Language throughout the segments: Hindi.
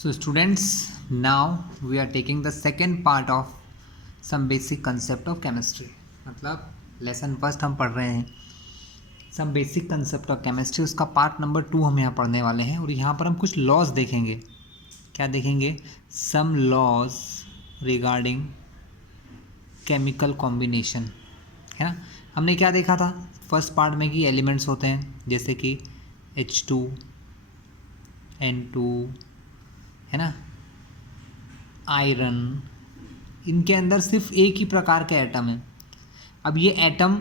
So students, now we are taking the second part of some basic concept of chemistry. मतलब लेसन फर्स्ट हम पढ़ रहे हैं some basic concept of chemistry, उसका पार्ट नंबर 2 हम यहाँ पढ़ने वाले हैं। और यहाँ पर हम कुछ लॉज देखेंगे। क्या देखेंगे? Some laws regarding chemical combination, है ना। हमने क्या देखा था फर्स्ट पार्ट में कि एलिमेंट्स होते हैं जैसे कि H2, N2, है ना, आयरन। इनके अंदर सिर्फ एक ही प्रकार के एटम है। अब ये एटम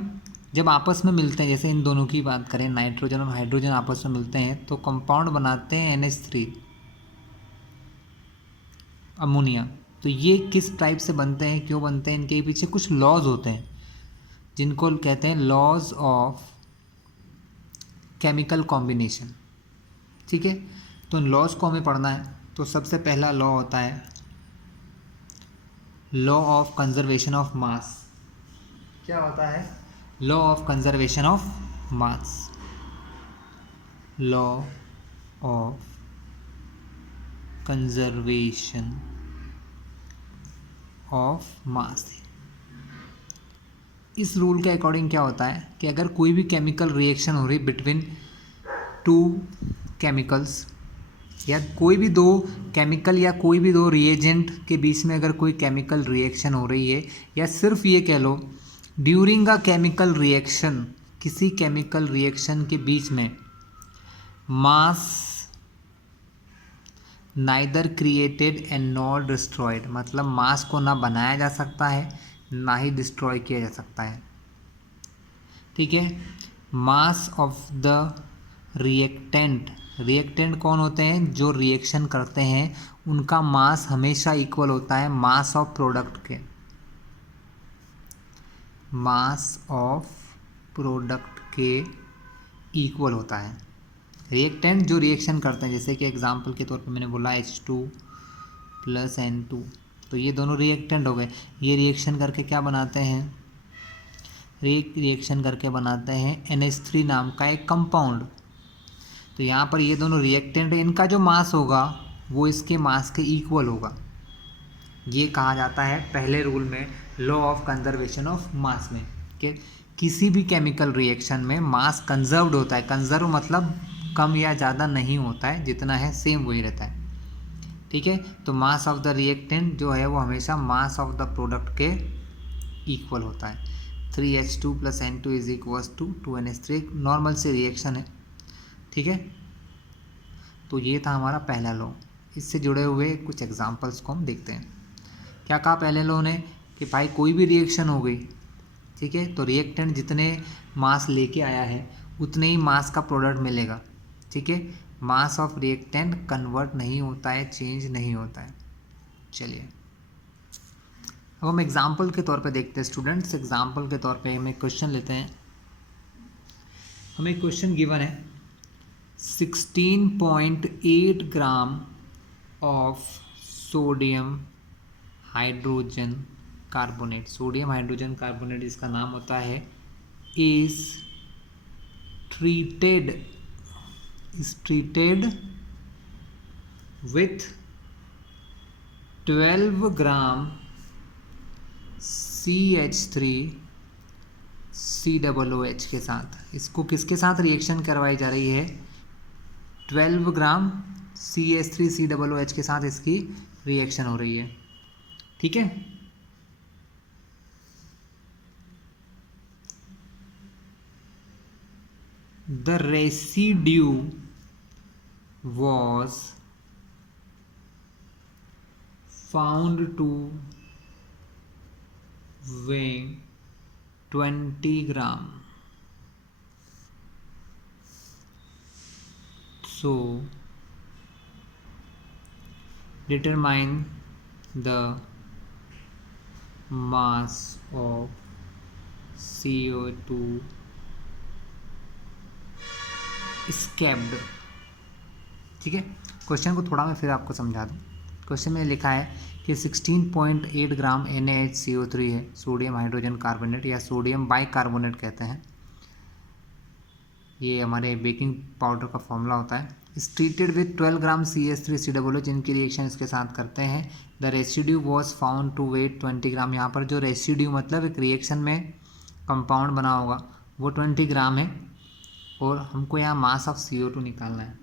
जब आपस में मिलते हैं, जैसे इन दोनों की बात करें, नाइट्रोजन और हाइड्रोजन आपस में मिलते हैं तो कंपाउंड बनाते हैं NH3, अमोनिया। तो ये किस टाइप से बनते हैं, क्यों बनते हैं, इनके पीछे कुछ लॉज होते हैं जिनको कहते हैं लॉज ऑफ केमिकल कॉम्बिनेशन। ठीक है, तो इन लॉज को हमें पढ़ना है। तो सबसे पहला लॉ होता है law of conservation of mass. क्या होता है? Law of conservation of mass. Law of conservation of mass. इस रूल के अकॉर्डिंग क्या होता है कि अगर कोई भी केमिकल रिएक्शन हो रही बिटवीन टू केमिकल्स, या कोई भी दो केमिकल या कोई भी दो रिएजेंट के बीच में अगर कोई केमिकल रिएक्शन हो रही है, या सिर्फ ये कह लो ड्यूरिंग अ केमिकल रिएक्शन, किसी केमिकल रिएक्शन के बीच में mass neither created and not destroyed, मतलब मास को ना बनाया जा सकता है ना ही डिस्ट्रॉय किया जा सकता है। ठीक है, mass of the reactant, reactant कौन होते हैं? जो रिएक्शन करते हैं उनका मास हमेशा इक्वल होता है मास ऑफ प्रोडक्ट के। मास ऑफ प्रोडक्ट के इक्वल होता है रिएक्टेंट जो रिएक्शन करते हैं। जैसे कि एग्जांपल के तौर पे मैंने बोला H2 प्लस N2, तो ये दोनों रिएक्टेंट हो गए। ये रिएक्शन करके क्या बनाते हैं? रिएक्शन करके बनाते हैं NH3 नाम का एक कंपाउंड। तो यहाँ पर ये दोनों रिएक्टेंट है, इनका जो मास होगा वो इसके मास के इक्वल होगा। ये कहा जाता है पहले रूल में law of conservation of mass में कि किसी भी केमिकल रिएक्शन में मास कंजर्व्ड होता है। कंजर्व मतलब कम या ज़्यादा नहीं होता है, जितना है सेम वही रहता है। ठीक है, तो मास ऑफ द रिएक्टेंट जो है वो हमेशा मास ऑफ द प्रोडक्ट के इक्वल होता है। 3H2 plus N2 is equals to 2NH3, एक नॉर्मल से रिएक्शन है। ठीक है, तो ये था हमारा पहला लॉ। इससे जुड़े हुए कुछ एग्जांपल्स को हम देखते हैं। क्या कहा पहले लॉ ने कि भाई कोई भी रिएक्शन हो गई, ठीक है, तो रिएक्टेंट जितने मास लेके आया है उतने ही मास का प्रोडक्ट मिलेगा। ठीक है, मास ऑफ रिएक्टेंट कन्वर्ट नहीं होता है, चेंज नहीं होता है। चलिए अब हम एग्जाम्पल के तौर पे देखते हैं स्टूडेंट्स। एग्जाम्पल के तौर पे हम एक क्वेश्चन लेते हैं। हमें क्वेश्चन गिवन है 16.8 gram of sodium hydrogen carbonate. Sodium hydrogen carbonate जिसका नाम होता है is treated with 12 gram CH3COOH के साथ। इसको किसके साथ रिएक्शन करवाई जा रही है? 12 ग्राम CH3COOH के साथ इसकी रिएक्शन हो रही है। ठीक है, the residue was found to weigh 20 gram. So determine the mass of CO2 escaped. ठीक है, क्वेश्चन को थोड़ा मैं फिर आपको समझा दूँ। क्वेश्चन में लिखा है कि 16.8 ग्राम NaHCO3 है, सोडियम हाइड्रोजन कार्बोनेट या सोडियम बाइकार्बोनेट कहते हैं। ये हमारे बेकिंग पाउडर का फॉर्मूला होता है। Is treated with 12 gram CH3COOH जिनकी रिएक्शन इसके साथ करते हैं। The residue was found to weigh 20 gram. यहाँ पर जो रेसिड्यू मतलब एक रिएक्शन में कंपाउंड बना होगा वो 20 ग्राम है और हमको यहाँ मास ऑफ CO2 निकालना है।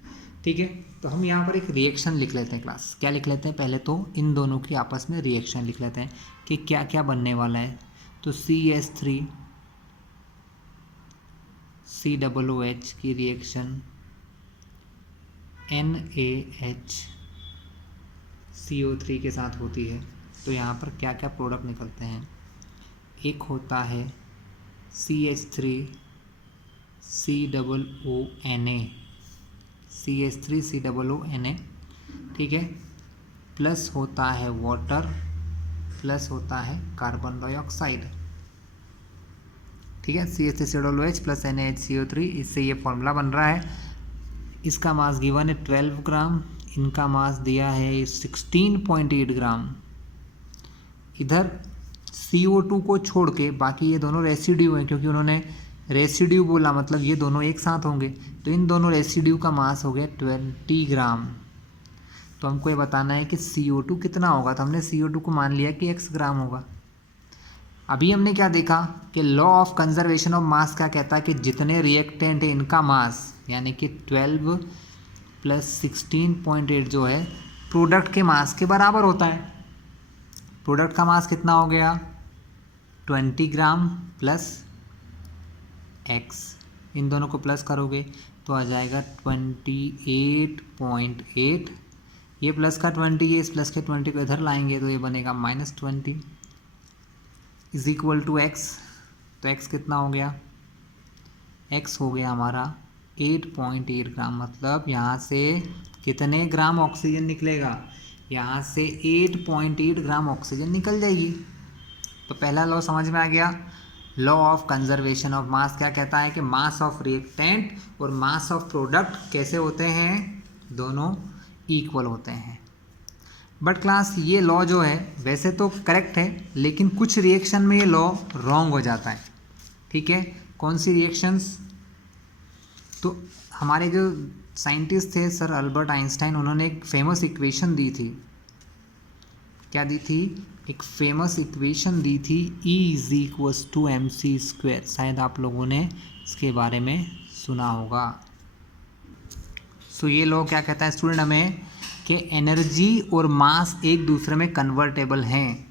ठीक है, तो हम यहाँ पर एक रिएक्शन लिख लेते हैं क्लास। क्या लिख लेते हैं? पहले तो इन दोनों की आपस में रिएक्शन लिख लेते हैं कि क्या क्या बनने वाला है। तो CH3COOH की रिएक्शन NaHCO3 के साथ होती है। तो यहाँ पर क्या क्या प्रोडक्ट निकलते हैं? एक होता है CH3COONA, ठीक है, प्लस होता है वाटर, प्लस होता है कार्बन डाइऑक्साइड। ठीक है, CH3COOH प्लस NaHCO3, इससे ये फॉर्मूला बन रहा है। इसका मास गिवन है 12 ग्राम, इनका मास दिया है 16.8 ग्राम। इधर CO2 को छोड़ के बाकी ये दोनों रेसिड्यू हैं, क्योंकि उन्होंने रेसिड्यू बोला मतलब ये दोनों एक साथ होंगे। तो इन दोनों रेसिड्यू का मास हो गया 20 ग्राम। तो हमको ये बताना है कि CO2 कितना होगा। तो हमने CO2 को मान लिया कि x ग्राम होगा। अभी हमने क्या देखा कि law of conservation of mass क्या कहता है कि जितने रिएक्टेंट है इनका मास यानी कि 12 प्लस 16.8 जो है प्रोडक्ट के मास के बराबर होता है। प्रोडक्ट का मास कितना हो गया? 20 ग्राम प्लस x, इन दोनों को प्लस करोगे तो आ जाएगा 28.8। ये प्लस का 20 है, इस प्लस के 20 को इधर लाएंगे तो ये बनेगा -20 इज इक्वल टू x। तो x कितना हो गया? x हो गया हमारा 8.8 ग्राम। मतलब यहाँ से कितने ग्राम ऑक्सीजन निकलेगा? यहाँ से 8.8 ग्राम ऑक्सीजन निकल जाएगी। तो पहला लॉ समझ में आ गया। Law of conservation of mass क्या कहता है कि मास ऑफ रिएक्टेंट और मास ऑफ प्रोडक्ट कैसे होते हैं? दोनों इक्वल होते हैं। बट क्लास ये लॉ जो है वैसे तो करेक्ट है, लेकिन कुछ रिएक्शन में ये लॉ रॉन्ग हो जाता है। ठीक है, कौन सी रिएक्शंस? तो हमारे जो साइंटिस्ट थे सर अल्बर्ट आइंस्टाइन, उन्होंने एक फेमस इक्वेशन दी थी। क्या दी थी? एक फेमस इक्वेशन दी थी E=mc²। शायद आप लोगों ने इसके बारे में सुना होगा। सो ये लॉ क्या कहता है स्टूडेंट हमें कि एनर्जी और मास एक दूसरे में कन्वर्टेबल हैं।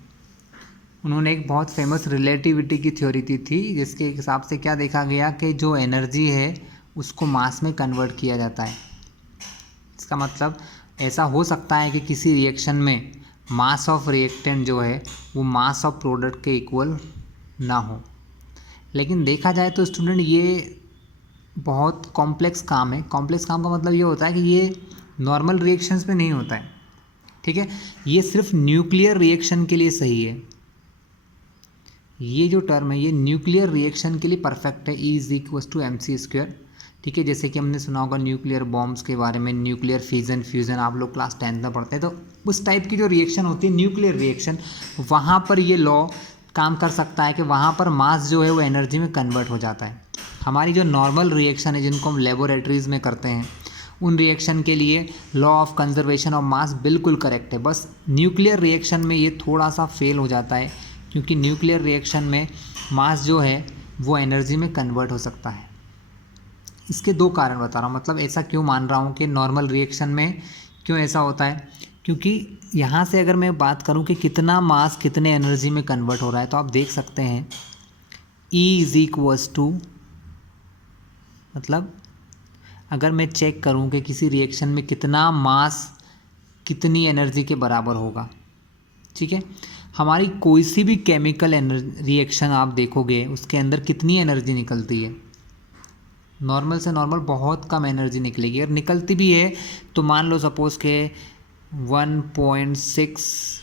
उन्होंने एक बहुत फेमस रिलेटिविटी की थ्योरी दी थी जिसके हिसाब से क्या देखा गया कि जो एनर्जी है उसको मास में कन्वर्ट किया जाता है। इसका मतलब ऐसा हो सकता है कि किसी रिएक्शन में मास ऑफ रिएक्टेंट जो है वो मास ऑफ प्रोडक्ट के इक्वल ना हो। लेकिन देखा जाए तो स्टूडेंट ये बहुत कॉम्प्लेक्स काम है। कॉम्प्लेक्स काम का मतलब ये होता है कि ये नॉर्मल रिएक्शंस में नहीं होता है। ठीक है, ये सिर्फ न्यूक्लियर रिएक्शन के लिए सही है। ये जो टर्म है ये न्यूक्लियर रिएक्शन के लिए परफेक्ट है। E=mc²। ठीक है, जैसे कि हमने सुना होगा न्यूक्लियर बॉम्ब्स के बारे में, न्यूक्लियर फिजन फ्यूज़न आप लोग क्लास 10 में पढ़ते हैं। तो उस टाइप की जो रिएक्शन होती है न्यूक्लियर रिएक्शन, वहाँ पर ये लॉ काम कर सकता है कि वहाँ पर मास जो है वो एनर्जी में कन्वर्ट हो जाता है। हमारी जो नॉर्मल रिएक्शन है जिनको हम लेबोरेटरीज़ में करते हैं उन रिएक्शन के लिए law of conservation of mass बिल्कुल करेक्ट है। बस न्यूक्लियर रिएक्शन में ये थोड़ा सा फेल हो जाता है, क्योंकि न्यूक्लियर रिएक्शन में मास जो है वो एनर्जी में कन्वर्ट हो सकता है। इसके दो कारण बता रहा हूँ, मतलब ऐसा क्यों मान रहा हूँ कि नॉर्मल रिएक्शन में क्यों ऐसा होता है। क्योंकि यहाँ से अगर मैं बात करूँ कि कितना मास कितने एनर्जी में कन्वर्ट हो रहा है, तो आप देख सकते हैं E=, मतलब अगर मैं चेक करूं कि किसी रिएक्शन में कितना मास कितनी एनर्जी के बराबर होगा। ठीक है, हमारी कोई सी भी केमिकल रिएक्शन आप देखोगे उसके अंदर कितनी एनर्जी निकलती है? नॉर्मल से नॉर्मल बहुत कम एनर्जी निकलेगी। अगर निकलती भी है तो मान लो सपोज़ के 1.6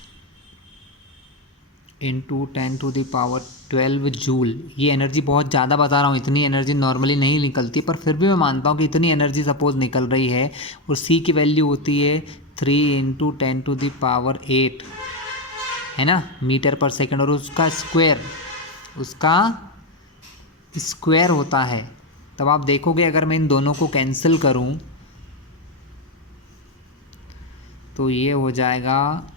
× 10⁻12 जूल। ये एनर्जी बहुत ज़्यादा बता रहा हूँ, इतनी एनर्जी नॉर्मली नहीं निकलती, पर फिर भी मैं मानता हूँ कि इतनी एनर्जी सपोज निकल रही है। और C की वैल्यू होती है 3 × 10⁸, है ना, मीटर पर सेकंड। और उसका स्क्वायर होता है। तब आप देखोगे अगर मैं इन दोनों को कैंसिल करूँ तो ये हो जाएगा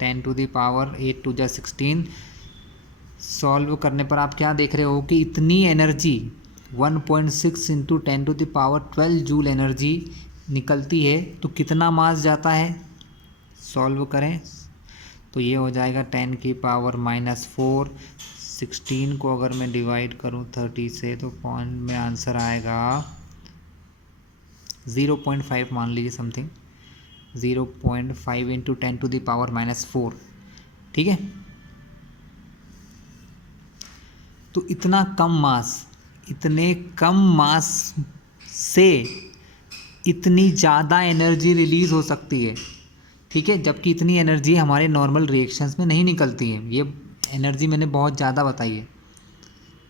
10⁸ 8 × 16। सॉल्व करने पर आप क्या देख रहे हो कि इतनी एनर्जी 1.6 × 10⁻12 जूल एनर्जी निकलती है। तो कितना मास जाता है, सॉल्व करें तो ये हो जाएगा 10⁻⁻4। 16 को अगर मैं डिवाइड करूं 30 से तो पॉइंट में आंसर आएगा 0.5 मान लीजिए, समथिंग 0.5 × 10⁻⁻4। ठीक है। तो इतना कम मास, इतने कम मास से इतनी ज़्यादा एनर्जी रिलीज़ हो सकती है। ठीक है, जबकि इतनी एनर्जी हमारे नॉर्मल रिएक्शंस में नहीं निकलती है। ये एनर्जी मैंने बहुत ज़्यादा बताई है।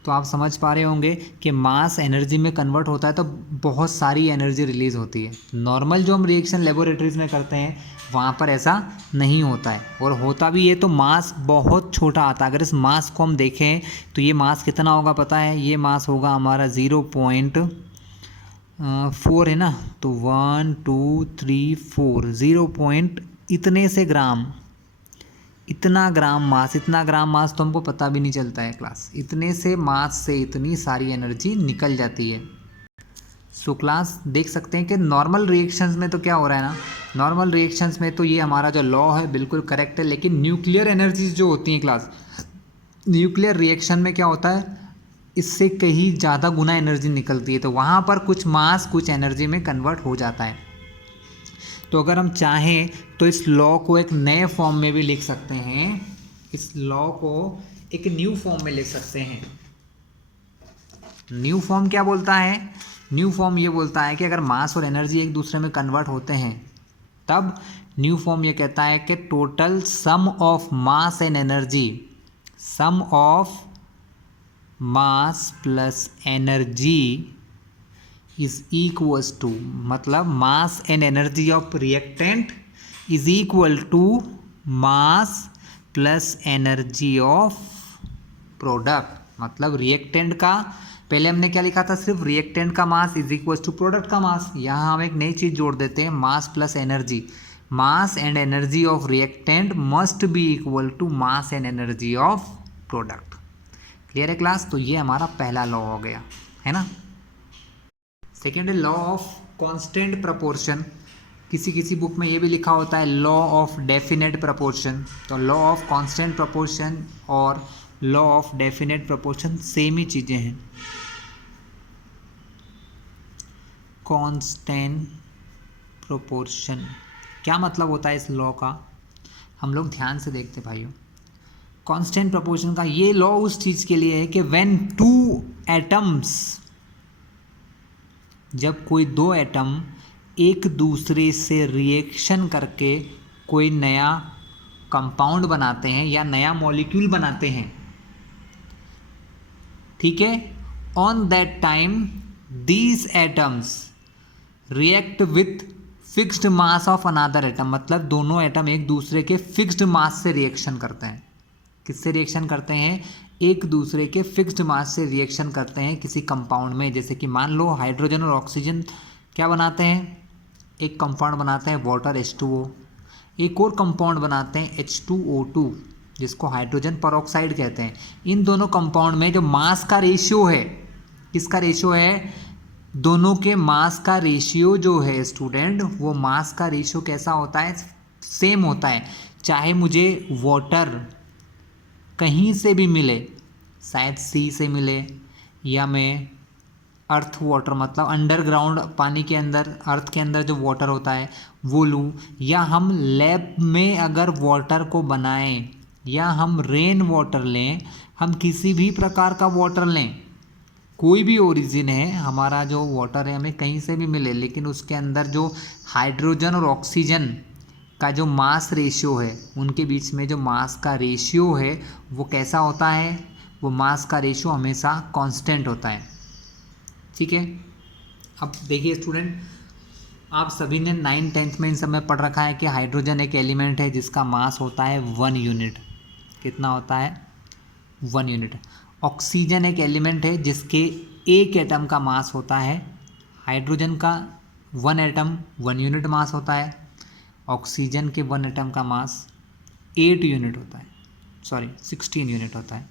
तो आप समझ पा रहे होंगे कि मास एनर्जी में कन्वर्ट होता है तो बहुत सारी एनर्जी रिलीज़ होती है। नॉर्मल जो हम रिएक्शन लेबोरेटरीज में करते हैं वहाँ पर ऐसा नहीं होता है, और होता भी है तो मास बहुत छोटा आता है। अगर इस मास को हम देखें तो ये मास कितना होगा पता है, ये मास होगा हमारा 0.4 है ना, तो 1 2 3 4 0. इतने से ग्राम, इतना ग्राम मास, इतना ग्राम मास तो हमको पता भी नहीं चलता है क्लास। इतने से मास से इतनी सारी एनर्जी निकल जाती है। सो क्लास देख सकते हैं कि नॉर्मल रिएक्शंस में तो क्या हो रहा है ना, नॉर्मल रिएक्शंस में तो ये हमारा जो लॉ है बिल्कुल करेक्ट है। लेकिन न्यूक्लियर एनर्जीज जो होती हैं क्लास, न्यूक्लियर रिएक्शन में क्या होता है, इससे कहीं ज़्यादा गुना एनर्जी निकलती है। तो वहाँ पर कुछ मास कुछ एनर्जी में कन्वर्ट हो जाता है। तो अगर हम चाहें तो इस लॉ को एक नए फॉर्म में भी लिख सकते हैं। इस लॉ को एक न्यू फॉर्म में लिख सकते हैं। न्यू फॉर्म क्या बोलता है, न्यू फॉर्म ये बोलता है कि अगर मास और एनर्जी एक दूसरे में कन्वर्ट होते हैं तब न्यू फॉर्म ये कहता है कि total sum of mass and energy, sum of mass plus energy is equals to, मतलब mass and energy of reactant is equal to mass plus energy of product. मतलब रिएक्टेंट का, पहले हमने क्या लिखा था, सिर्फ रिएक्टेंट का mass is equals to product का मास। यहाँ हम एक नई चीज़ जोड़ देते हैं, mass plus energy. Mass and energy of reactant must be equal to mass and energy of product. Clear है क्लास। तो ये हमारा पहला लॉ हो गया, है ना। सेकेंड है लॉ ऑफ कांस्टेंट प्रपोर्शन। किसी किसी बुक में ये भी लिखा होता है लॉ ऑफ डेफिनेट प्रपोर्शन। तो लॉ ऑफ कांस्टेंट प्रपोर्शन और law of definite proportion same ही चीज़ें हैं। कांस्टेंट प्रपोर्शन क्या मतलब होता है इस लॉ का, हम लोग ध्यान से देखते भाइयों। कांस्टेंट प्रपोर्शन का ये लॉ उस चीज़ के लिए है कि व्हेन टू एटम्स, जब कोई दो एटम एक दूसरे से रिएक्शन करके कोई नया कंपाउंड बनाते हैं या नया मॉलिक्यूल बनाते हैं, ठीक है, on that time these atoms react with fixed mass of another atom. मतलब दोनों एटम एक दूसरे के फिक्स्ड मास से रिएक्शन करते हैं। किससे रिएक्शन करते हैं, एक दूसरे के फिक्स्ड मास से रिएक्शन करते हैं किसी कंपाउंड में। जैसे कि मान लो हाइड्रोजन और ऑक्सीजन क्या बनाते हैं, एक कंपाउंड बनाते हैं वाटर H2O, एक और कंपाउंड बनाते हैं H2O2 जिसको हाइड्रोजन परऑक्साइड कहते हैं। इन दोनों कंपाउंड में जो मास का रेशियो है, किसका रेशियो है, दोनों के मास का रेशियो जो है स्टूडेंट, वो मास का रेशियो कैसा होता है, सेम होता है। चाहे मुझे वाटर कहीं से भी मिले, शायद सी से मिले, या मैं अर्थ वाटर मतलब अंडरग्राउंड पानी के अंदर, अर्थ के अंदर जो वाटर होता है वो लूँ, या हम लैब में अगर वाटर को बनाएं, या हम रेन वाटर लें, हम किसी भी प्रकार का वाटर लें, कोई भी ओरिजिन है हमारा जो वाटर है हमें कहीं से भी मिले, लेकिन उसके अंदर जो हाइड्रोजन और ऑक्सीजन का जो मास रेशियो है, उनके बीच में जो मास का रेशियो है वो कैसा होता है, वो मास का रेशियो हमेशा कांस्टेंट होता है। ठीक है। अब देखिए स्टूडेंट, आप सभी ने 9th 10th में इन सब में पढ़ रखा है कि हाइड्रोजन एक एलिमेंट है जिसका मास होता है 1 यूनिट। कितना होता है, 1 यूनिट। ऑक्सीजन एक एलिमेंट है जिसके एक एटम का मास होता है, हाइड्रोजन का 1 एटम 1 यूनिट मास होता है, ऑक्सीजन के 1 एटम का मास 8 यूनिट होता है, सॉरी 16 यूनिट होता है,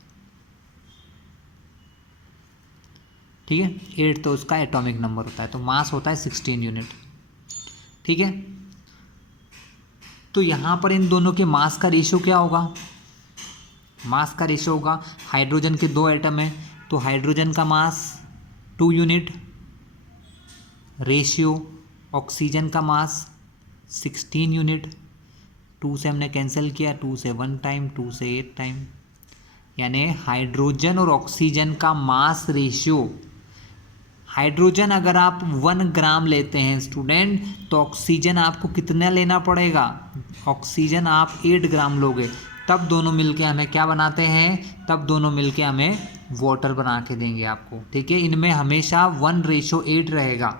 ठीक है। 8 तो उसका एटॉमिक नंबर होता है, तो मास होता है 16 यूनिट, ठीक है। तो यहाँ पर इन दोनों के मास का रेशियो क्या होगा, मास का रेशियो होगा, हाइड्रोजन के 2 एटम है तो हाइड्रोजन का मास 2 यूनिट, रेशियो ऑक्सीजन का मास 16 यूनिट, 2 से हमने कैंसिल किया, 2 से 1 टाइम, 2 से 8 टाइम, यानी हाइड्रोजन और ऑक्सीजन का मास रेशियो, हाइड्रोजन अगर आप 1 ग्राम लेते हैं स्टूडेंट, तो ऑक्सीजन आपको कितना लेना पड़ेगा, ऑक्सीजन आप 8 ग्राम लोगे, तब दोनों मिलके हमें क्या बनाते हैं, तब दोनों मिलके हमें वाटर बना के देंगे आपको, ठीक है। इनमें हमेशा 1:8 रहेगा,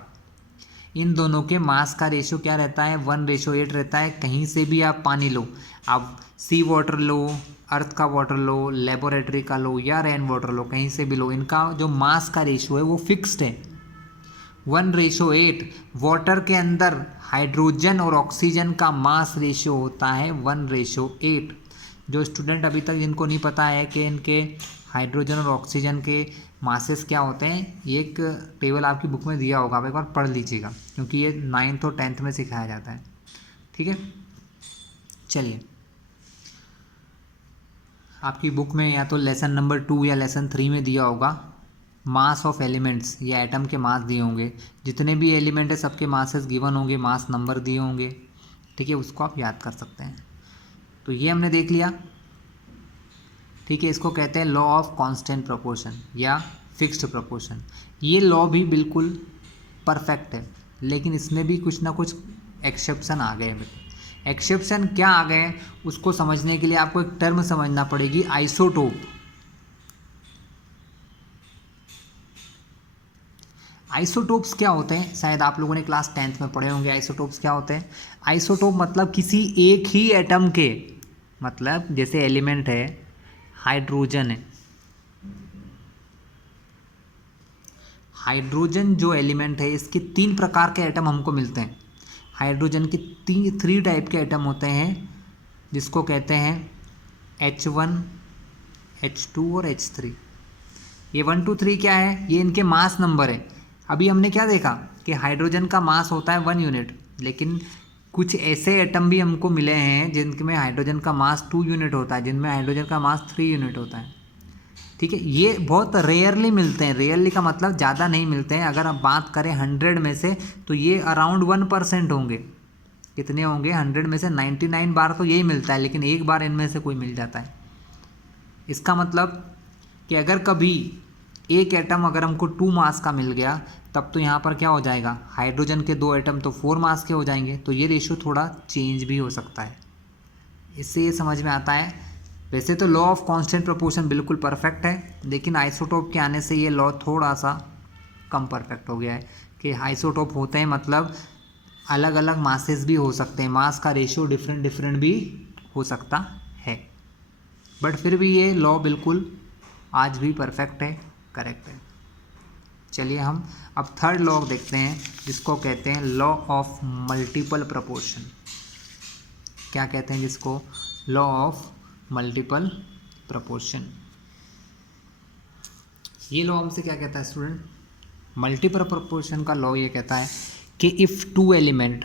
इन दोनों के मास का रेशियो क्या रहता है, 1:8 रहता है। कहीं से भी आप पानी लो, आप सी वाटर लो, अर्थ का वाटर लो, लेबोरेटरी का लो या रेन वाटर लो, कहीं से भी लो, इनका जो मास का रेशियो है वो फिक्स्ड है 1:8। वाटर के अंदर हाइड्रोजन और ऑक्सीजन का मास रेशियो होता है 1:8। जो स्टूडेंट अभी तक जिनको नहीं पता है कि इनके हाइड्रोजन और ऑक्सीजन के मासेस क्या होते हैं, ये एक टेबल आपकी बुक में दिया होगा, आप एक बार पढ़ लीजिएगा, क्योंकि ये 9th और 10th में सिखाया जाता है, ठीक है। चलिए, आपकी बुक में या तो लेसन नंबर 2 या लेसन 3 में दिया होगा मास ऑफ एलिमेंट्स, या एटम के मास दिए होंगे, जितने भी एलिमेंट है सबके मासेस गिवन होंगे, मास नंबर दिए होंगे, ठीक है, उसको आप याद कर सकते हैं। तो ये हमने देख लिया, ठीक है। इसको कहते हैं लॉ ऑफ कांस्टेंट प्रोपोर्शन या फिक्स्ड प्रोपोर्शन। ये लॉ भी बिल्कुल परफेक्ट है, लेकिन इसमें भी कुछ ना कुछ एक्सेप्शन आ गए हैं। एक्सेप्शन क्या आ गए हैं उसको समझने के लिए आपको एक टर्म समझना पड़ेगी, आइसोटोप। आइसोटोप्स क्या होते हैं, शायद आप लोगों ने क्लास 10th में पढ़े होंगे। आइसोटोप्स क्या होते हैं, आइसोटोप मतलब किसी एक ही एटम के, मतलब जैसे एलिमेंट है हाइड्रोजन है, हाइड्रोजन जो एलिमेंट है इसके 3 प्रकार के एटम हमको मिलते हैं। हाइड्रोजन के 3 टाइप के एटम होते हैं, जिसको कहते हैं H1, H2 और H3। ये 1 2 3 क्या है, ये इनके मास नंबर है। अभी हमने क्या देखा कि हाइड्रोजन का मास होता है 1 यूनिट, लेकिन कुछ ऐसे एटम भी हमको मिले हैं जिनमें हाइड्रोजन का मास 2 यूनिट होता है, जिनमें हाइड्रोजन का मास 3 यूनिट होता है, ठीक है। ये बहुत रेयरली मिलते हैं, रेयरली का मतलब ज़्यादा नहीं मिलते हैं। अगर आप बात करें 100 में से तो ये अराउंड 1% होंगे। कितने होंगे, 100 में से 99 बार तो यही मिलता है, लेकिन एक बार इनमें से कोई मिल जाता है। इसका मतलब कि अगर कभी एक एटम अगर हमको 2 मास का मिल गया, तब तो यहाँ पर क्या हो जाएगा, हाइड्रोजन के 2 एटम तो 4 मास के हो जाएंगे, तो ये रेशियो थोड़ा चेंज भी हो सकता है। इससे ये समझ में आता है, वैसे तो लॉ ऑफ कांस्टेंट प्रोपोर्शन बिल्कुल परफेक्ट है, लेकिन आइसोटोप के आने से ये लॉ थोड़ा सा कम परफेक्ट हो गया है कि आइसोटोप होते हैं मतलब अलग अलग मासेस भी हो सकते हैं, मास का रेशियो डिफरेंट भी हो सकता है, बट फिर भी ये लॉ बिल्कुल आज भी परफेक्ट है, करेक्ट है। चलिए हम अब थर्ड लॉ देखते हैं, जिसको कहते हैं लॉ ऑफ मल्टीपल प्रोपोर्शन। क्या कहते हैं जिसको, लॉ ऑफ मल्टीपल प्रोपोर्शन। ये लॉ हमसे क्या कहता है स्टूडेंट, मल्टीपल प्रोपोर्शन का लॉ ये कहता है कि if two element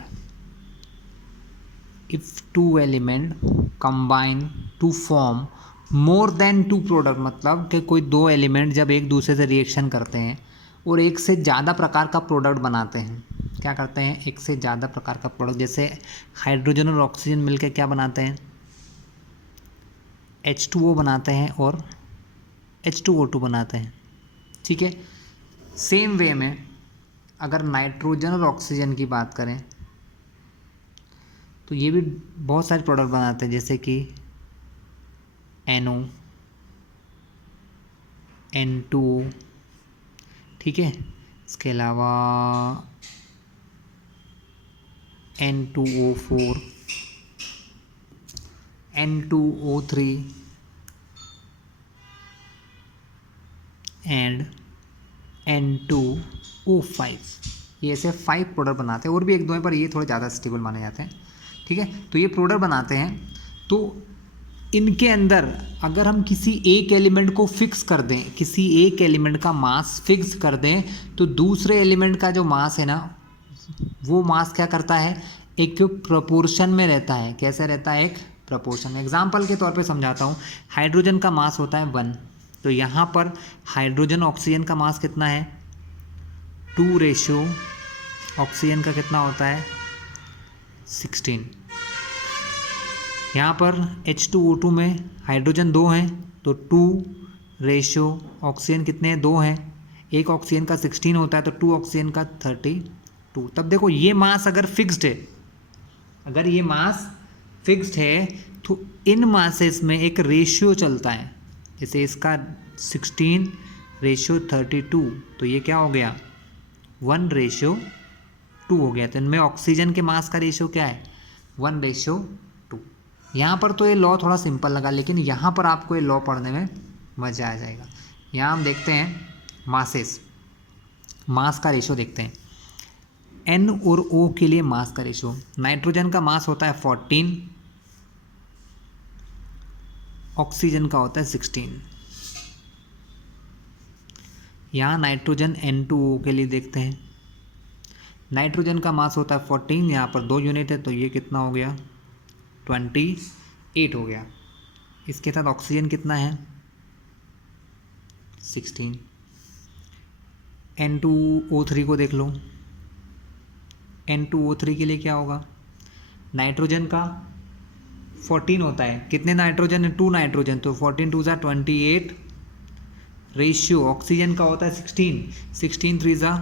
combine to form more than 2 product, मतलब कि कोई 2 एलिमेंट जब एक दूसरे से रिएक्शन करते हैं और एक से ज़्यादा प्रकार का प्रोडक्ट बनाते हैं, क्या करते हैं, एक से ज़्यादा प्रकार का प्रोडक्ट, जैसे हाइड्रोजन और ऑक्सीजन मिलकर क्या बनाते हैं, H2O बनाते हैं और H2O2 बनाते हैं, ठीक है। सेम वे में अगर नाइट्रोजन और ऑक्सीजन की बात करें तो ये भी बहुत सारे प्रोडक्ट बनाते हैं, जैसे कि NO, N2O, ठीक है। इसके अलावा N2O4, N2O3 एंड N2O5। ये ऐसे 5 प्रोडक्ट बनाते हैं, और भी एक दो हैं पर ये थोड़े ज़्यादा स्टेबल माने जाते हैं। ठीक है। तो ये प्रोडक्ट बनाते हैं। तो इनके अंदर अगर हम किसी एक एलिमेंट को फिक्स कर दें, किसी एक एलिमेंट का मास फिक्स कर दें, तो दूसरे एलिमेंट का जो मास है ना, वो मास क्या करता है, एक प्रोपोर्शन में रहता है। कैसे रहता है, एक प्रोपोर्शन में। एग्जाम्पल के तौर पे समझाता हूँ। हाइड्रोजन का मास होता है 1, तो यहाँ पर हाइड्रोजन ऑक्सीजन का मास कितना है 2 रेशो ऑक्सीजन का कितना होता है 16। यहाँ पर H2O2 में हाइड्रोजन 2 हैं, तो 2 रेशो ऑक्सीजन कितने हैं 2 हैं। एक ऑक्सीजन का 16 होता है, तो 2 ऑक्सीजन का 32। तब देखो ये मास अगर फिक्स्ड है, अगर ये मास फिक्स्ड है तो इन मासेस में एक रेशियो चलता है। जैसे इसका 16 रेशो 32, तो ये क्या हो गया 1 रेशो 2 हो गया। तो इनमें ऑक्सीजन के मास का रेशियो क्या है 1 रेशो 2। यहाँ पर तो ये लॉ थोड़ा सिंपल लगा, लेकिन यहाँ पर आपको ये लॉ पढ़ने में मज़ा आ जाएगा। यहाँ हम देखते हैं मासेस, मास का रेशियो देखते हैं। N और O के लिए मास का रेशियो, नाइट्रोजन का मास होता है 14, ऑक्सीजन का होता है 16। यहाँ नाइट्रोजन N2O के लिए देखते हैं। नाइट्रोजन का मास होता है 14, यहाँ पर 2 यूनिट है, तो ये कितना हो गया 28 हो गया। इसके साथ ऑक्सीजन कितना है 16। N2O3 को देख लो। N2O3 के लिए क्या होगा, नाइट्रोजन का 14 होता है, कितने नाइट्रोजन है 2 नाइट्रोजन, तो 14 2 ज़ा 28 रेशियो ऑक्सीजन का होता है 16 3 ज़ा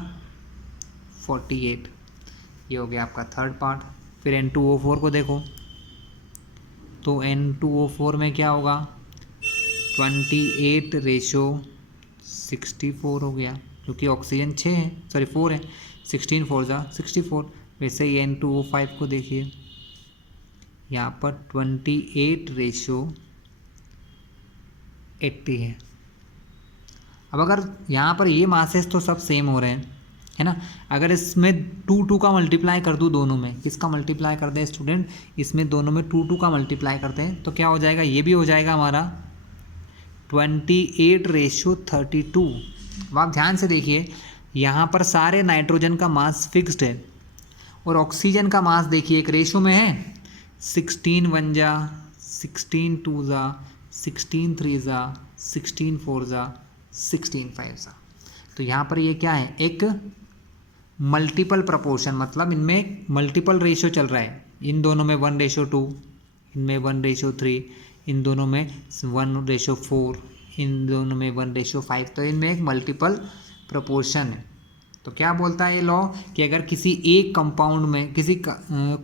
48। ये हो गया आपका थर्ड पार्ट। फिर N2O4 को देखो, तो N2O4 में क्या होगा 28 रेशो 64 हो गया, क्योंकि ऑक्सीजन 6 है, सॉरी 4 है, 16 4 ज़ा 64। वैसे ही N2O5 को देखिए, यहाँ पर 28 रेशो 80 है। अब अगर यहाँ पर ये मासेस तो सब सेम हो रहे हैं, है ना। अगर इसमें 2 का मल्टीप्लाई कर दूँ दोनों में, किसका मल्टीप्लाई कर दें स्टूडेंट, इसमें दोनों में 2 का मल्टीप्लाई करते हैं, तो क्या हो जाएगा, ये भी हो जाएगा हमारा 28 रेशो 32। अब आप ध्यान से देखिए, यहाँ पर सारे नाइट्रोजन का मास फिक्स्ड है, और ऑक्सीजन का मास देखिए एक रेशो में है, 16 1 ज़ा 16 2 ज़ा 16 3 ज़ा 16 4 ज़ा 16 5 ज़ा। तो यहाँ पर ये क्या है, एक मल्टीपल प्रपोर्शन, मतलब इनमें मल्टीपल रेशियो चल रहा है। इन दोनों में 1 रेशो 2, इनमें 1 रेशो 3, इन दोनों में 1 रेशो 4, इन दोनों में 1 रेशो 5। तो इनमें एक मल्टीपल प्रपोर्शन है। तो क्या बोलता है ये लॉ, कि अगर किसी एक कंपाउंड में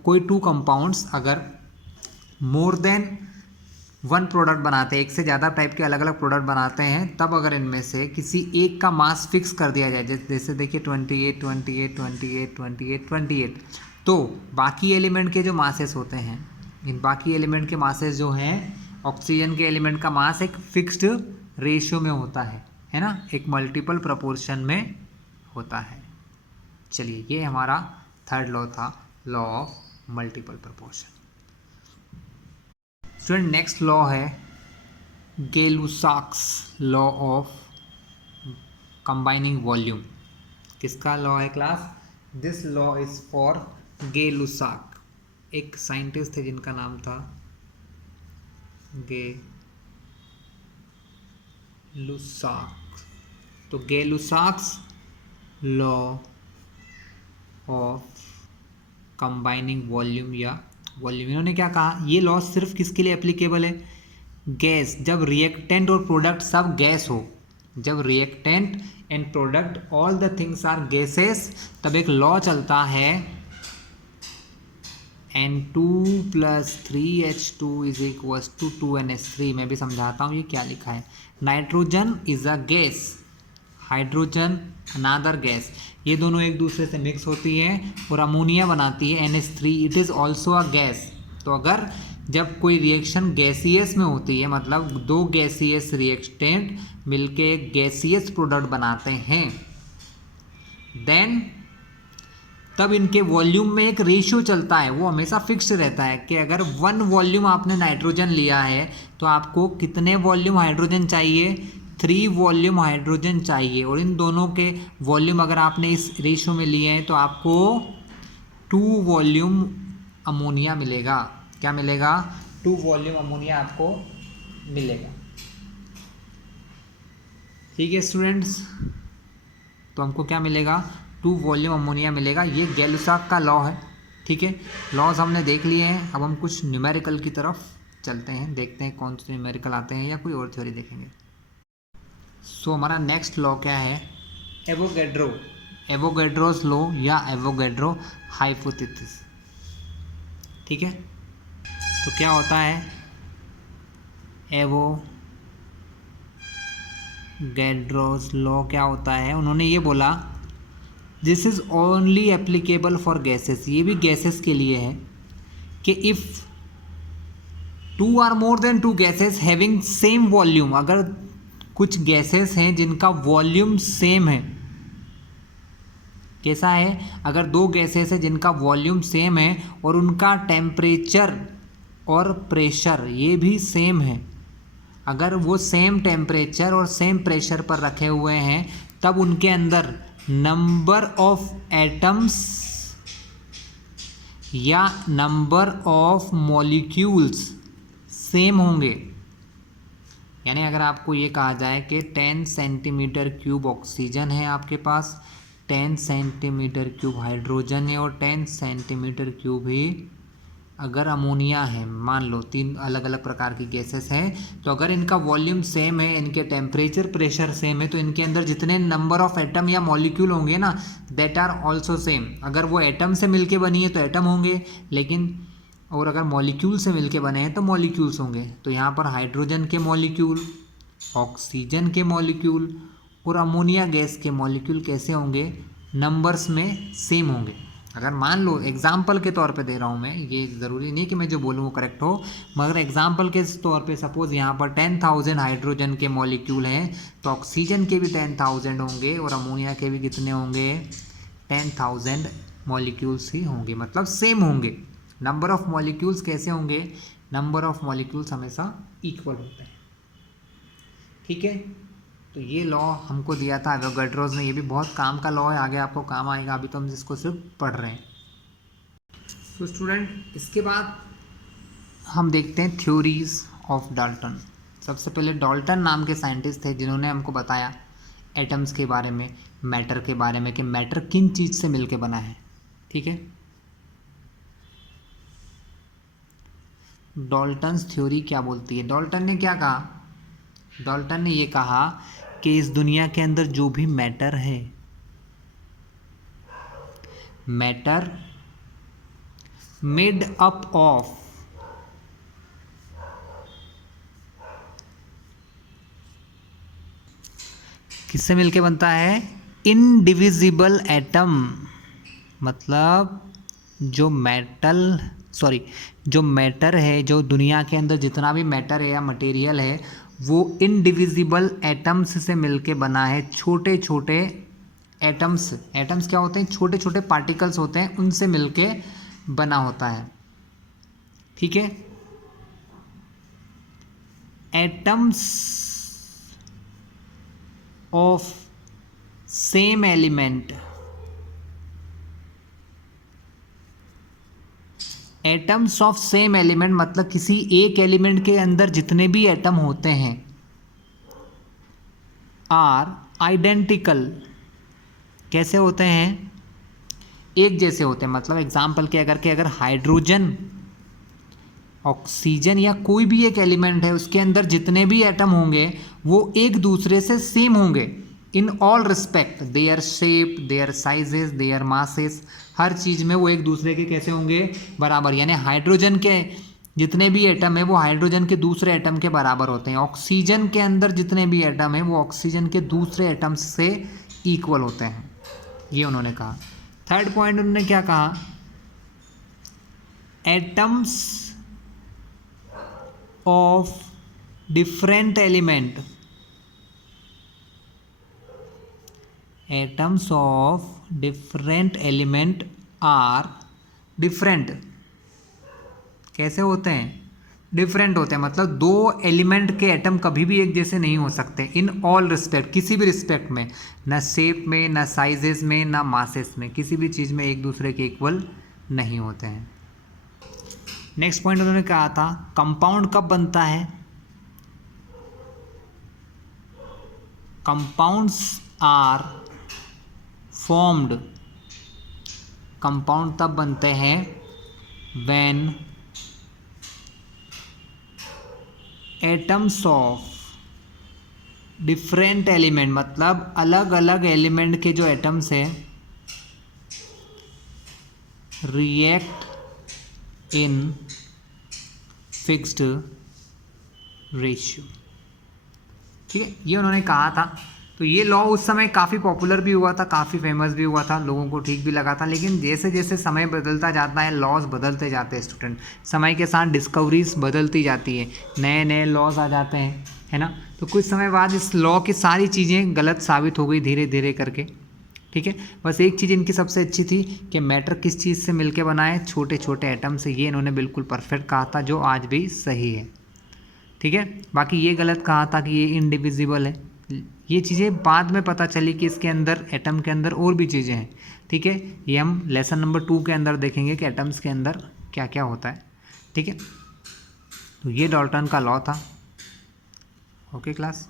कोई 2 कंपाउंड्स अगर मोर देन 1 प्रोडक्ट बनाते हैं, एक से ज़्यादा टाइप के अलग अलग प्रोडक्ट बनाते हैं, तब अगर इनमें से किसी एक का मास फिक्स कर दिया जाए, जैसे देखिए 28 28 28 28 28, तो बाकी एलिमेंट के जो मासेस होते हैं, इन बाकी एलिमेंट के मासेस जो हैं, ऑक्सीजन के एलिमेंट का मास एक फिक्स्ड रेशियो में होता है ना, एक मल्टीपल प्रपोर्शन में होता है। चलिए, ये हमारा थर्ड लॉ था, law of multiple proportion. Student, next law है Gay-Lussac's law of combining volume. किसका लॉ है class, this law is for Gay-Lussac. एक साइंटिस्ट थे जिनका नाम था गै-लुसाक। तो Gay-Lussac's law of combining volume या वॉल्यूम, इन्होंने क्या कहा, ये लॉ सिर्फ किसके लिए एप्लीकेबल है, गैस, जब रिएक्टेंट और प्रोडक्ट सब गैस हो, जब reactant and product all the things are gases, तब एक लॉ चलता है N2 + 3H2 = 2NH3। मैं भी समझाता हूँ ये क्या लिखा है। Nitrogen is a gas, hydrogen another gas, ये दोनों एक दूसरे से मिक्स होती हैं और अमोनिया बनाती है NH3, it is also a gas. तो अगर जब कोई रिएक्शन गैसियस में होती है, मतलब 2 गैसियस रिएक्टेंट मिलके एक गैसियस प्रोडक्ट बनाते हैं, देन तब इनके वॉल्यूम में एक रेशियो चलता है, वो हमेशा फिक्स रहता है कि अगर 1 वॉल्यूम आपने नाइट्रोजन लिया है तो आपको कितने वॉल्यूम हाइड्रोजन चाहिए, 3 वॉल्यूम हाइड्रोजन चाहिए। और इन दोनों के वॉल्यूम अगर आपने इस रेशियो में लिए हैं तो आपको 2 वॉल्यूम अमोनिया मिलेगा। क्या मिलेगा? 2 वॉल्यूम अमोनिया आपको मिलेगा। ठीक है स्टूडेंट्स, तो हमको क्या मिलेगा? 2 वॉल्यूम अमोनिया मिलेगा। ये गैलुसाक का लॉ है। ठीक है, लॉज हमने देख लिए हैं। अब हम कुछ न्यूमेरिकल की तरफ चलते हैं, देखते हैं कौन से न्यूमेरिकल आते हैं या कोई और थ्योरी देखेंगे। सो हमारा नेक्स्ट लॉ क्या है? एवोगैड्रोस लॉ या एवोगैड्रो हाइपोथेसिस। ठीक है, तो क्या होता है एवोगैड्रोस लॉ? क्या होता है? उन्होंने ये बोला this is only applicable for gases, ये भी गैसेस के लिए है कि if 2 or more than 2 gases having same volume, अगर कुछ गैसेस हैं जिनका वॉल्यूम सेम है। कैसा है? अगर 2 गैसेस है जिनका वॉल्यूम सेम है और उनका टेम्परेचर और प्रेशर ये भी सेम है, अगर वो सेम टेम्परेचर और सेम प्रेशर पर रखे हुए हैं तब उनके अंदर नंबर ऑफ एटम्स या नंबर ऑफ मॉलिक्यूल्स सेम होंगे। यानी अगर आपको ये कहा जाए कि 10 सेंटीमीटर क्यूब ऑक्सीजन है आपके पास, 10 सेंटीमीटर क्यूब हाइड्रोजन है और 10 सेंटीमीटर क्यूब ही अगर अमोनिया है, मान लो 3 अलग अलग प्रकार की गैसेस हैं, तो अगर इनका वॉल्यूम सेम है, इनके टेम्परेचर प्रेशर सेम है, तो इनके अंदर जितने नंबर ऑफ एटम या मॉलिक्यूल होंगे ना, दैट आर ऑल्सो सेम। अगर वो एटम से मिलके बनी है तो एटम होंगे, लेकिन और अगर मॉलिक्यूल से मिलके बने हैं तो मॉलिक्यूल्स होंगे। तो यहाँ पर हाइड्रोजन के मॉलिक्यूल, ऑक्सीजन के मॉलिक्यूल और अमोनिया गैस के मॉलिक्यूल कैसे होंगे? नंबर्स में सेम होंगे। अगर मान लो एग्जाम्पल के तौर पे दे रहा हूँ मैं, ये ज़रूरी नहीं कि मैं जो बोलूँ वो करेक्ट हो, मगर एग्जाम्पल के तौर पे सपोज़ यहाँ पर 10,000 हाइड्रोजन के मॉलिक्यूल हैं तो ऑक्सीजन के भी 10,000 होंगे और अमोनिया के भी कितने होंगे? 10,000 मॉलिक्यूल्स ही होंगे, मतलब सेम होंगे। नंबर ऑफ मॉलिक्यूल्स कैसे होंगे? नंबर ऑफ मॉलिक्यूल्स हमेशा इक्वल होते हैं। ठीक है, तो ये लॉ हमको दिया था एवोगैड्रोस ने, ये भी बहुत काम का लॉ है, आगे आपको काम आएगा, अभी तो हम इसको सिर्फ पढ़ रहे हैं। तो स्टूडेंट, इसके बाद हम देखते हैं थ्योरीज ऑफ डाल्टन। सबसे पहले डाल्टन नाम के साइंटिस्ट थे जिन्होंने हमको बताया एटम्स के बारे में, मैटर के बारे में, कि मैटर किन चीज़ से मिलके बना है। ठीक है, डाल्टन्स थ्योरी क्या बोलती है? डाल्टन ने क्या कहा? डाल्टन ने ये कहा कि इस दुनिया के अंदर जो भी मैटर है, मैटर मेड अप ऑफ किससे मिलके बनता है? Indivisible atom. मतलब जो मैटर है, जो दुनिया के अंदर जितना भी मैटर है या मटेरियल है, वो इनडिविजिबल एटम्स से मिलके बना है। छोटे छोटे एटम्स क्या होते हैं? छोटे छोटे पार्टिकल्स होते हैं, उनसे मिलके बना होता है। ठीक है, atoms of same element, atoms of same element मतलब किसी एक एलिमेंट के अंदर जितने भी एटम होते हैं आर आइडेंटिकल। कैसे होते हैं? एक जैसे होते हैं। मतलब एग्जाम्पल के अगर हाइड्रोजन, ऑक्सीजन या कोई भी एक एलिमेंट है, उसके अंदर जितने भी एटम होंगे वो एक दूसरे से सेम होंगे in all respect, their shape, their sizes, their masses, हर चीज़ में वो एक दूसरे के कैसे होंगे? बराबर। यानी हाइड्रोजन के जितने भी एटम है वो हाइड्रोजन के दूसरे एटम के बराबर होते हैं। ऑक्सीजन के अंदर जितने भी एटम है वो ऑक्सीजन के दूसरे एटम्स से इक्वल होते हैं, ये उन्होंने कहा। थर्ड पॉइंट उन्होंने क्या कहा? Atoms of different element, atoms of different element are different. कैसे होते हैं? डिफरेंट होते हैं, मतलब दो एलिमेंट के एटम कभी भी एक जैसे नहीं हो सकते इन ऑल रिस्पेक्ट, किसी भी रिस्पेक्ट में, ना शेप में, ना साइजेस में, ना मासेस में, किसी भी चीज़ में एक दूसरे के इक्वल नहीं होते हैं। नेक्स्ट पॉइंट उन्होंने कहा था कंपाउंड कब बनता है? कंपाउंड्स आर फॉर्म्ड, कंपाउंड तब बनते हैं when atoms of different element, मतलब अलग अलग एलिमेंट के जो एटम्स हैं रिएक्ट इन फिक्स्ड रेशियो। ठीक है, ये उन्होंने कहा था। तो ये लॉ उस समय काफ़ी पॉपुलर भी हुआ था, काफ़ी फेमस भी हुआ था, लोगों को ठीक भी लगा था। लेकिन जैसे जैसे समय बदलता जाता है लॉज बदलते जाते हैं स्टूडेंट, समय के साथ डिस्कवरीज बदलती जाती है, नए नए लॉज आ जाते हैं, है ना। तो कुछ समय बाद इस लॉ की सारी चीज़ें गलत साबित हो गई धीरे धीरे करके। ठीक है, बस एक चीज़ इनकी सबसे अच्छी थी कि मैटर किस चीज़ से मिलके बना है, छोटे छोटे एटम से। ये इन्होंने बिल्कुल परफेक्ट कहा था, जो आज भी सही है। ठीक है, बाकी ये गलत कहा था कि ये इनडिविजिबल है। ये चीज़ें बाद में पता चली कि इसके अंदर, एटम के अंदर और भी चीज़ें हैं। ठीक है, ये हम लेसन नंबर 2 के अंदर देखेंगे कि एटम्स के अंदर क्या क्या होता है। ठीक है, तो ये डाल्टन का लॉ था। Okay class.